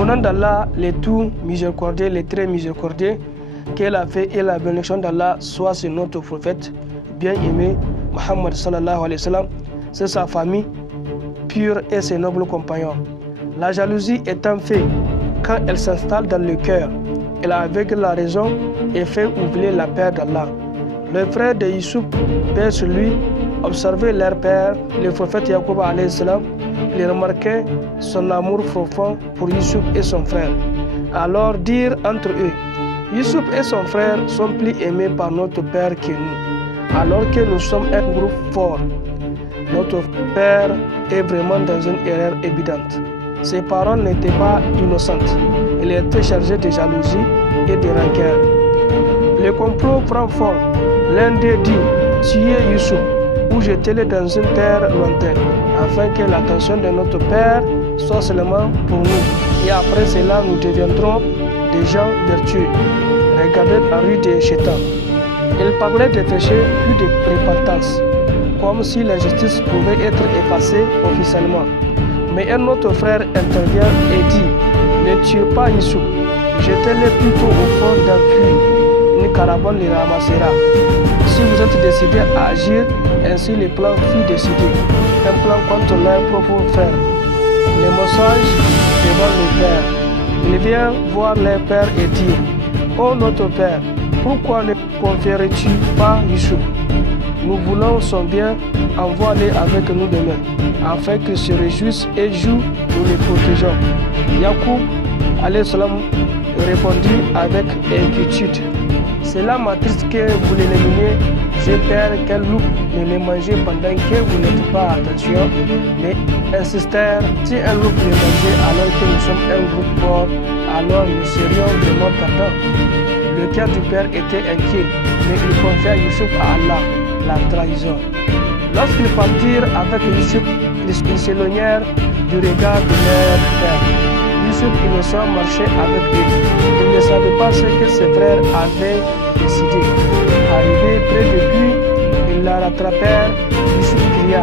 Au nom d'Allah, les tout miséricordieux, les très miséricordieux, que la paix et la bénédiction d'Allah soient sur notre prophète bien-aimé, Muhammad sallallahu alayhi wa sallam, c'est sa famille pure et ses nobles compagnons. La jalousie est un fait. Quand elle s'installe dans le cœur, elle aveugle la raison et fait oublier la paix d'Allah. Le frère de Youssouf, paix sur lui, observait leur père, le prophète Yacoub alayhi salam. Il remarquait son amour profond pour Youssouf et son frère. Alors dirent entre eux, Youssouf et son frère sont plus aimés par notre père que nous, alors que nous sommes un groupe fort. Notre père est vraiment dans une erreur évidente. Ses paroles n'étaient pas innocentes. Il était chargé de jalousie et de rancœur. Le complot prend forme. L'un d'eux dit, tuez Youssouf ou jetez-le dans une terre lointaine, afin que l'attention de notre père soit seulement pour nous. Et après cela, nous deviendrons des gens vertueux. Regardez la rue des Chétans. Il parlait de péché plus de repentance, comme si la justice pouvait être effacée officiellement. Mais un autre frère intervient et dit, ne tuez pas Youssouf, jetez-le plutôt au fond d'un puits, une caravane le ramassera. Si vous êtes décidé à agir, ainsi le plan fut décidé, un plan contre leur propre frère. Le message devant le père. Il vient voir leur père et dire, ô notre père, pourquoi ne confierais-tu pas Youssouf? Nous voulons son bien, envoie-le avec nous demain, afin qu'il se réjouisse et joue, nous le protégeons. Yacoub alayhi salam répondit avec inquiétude. Cela m'attriste que vous l'éliminiez. J'ai peur qu'un loup ne le mange pendant que vous n'êtes pas attention. Mais insistèrent, si un loup le mangeait alors que nous sommes un groupe fort, alors nous serions vraiment perdants. Le cœur du père était inquiet, mais il confia Youssouf à Allah, la trahison. Lorsqu'ils partirent avec Youssouf, ils s'éloignèrent du regard de leur père. Youssouf innocent marchait avec eux. Il ne savait pas ce que ses frères avaient décidé. Arrivé près de lui, ils la rattrapèrent. Youssouf cria,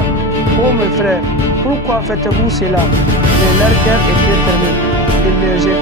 ô mes frères, pourquoi faites-vous cela? Mais leur cœur était fermé. Ils les jetaient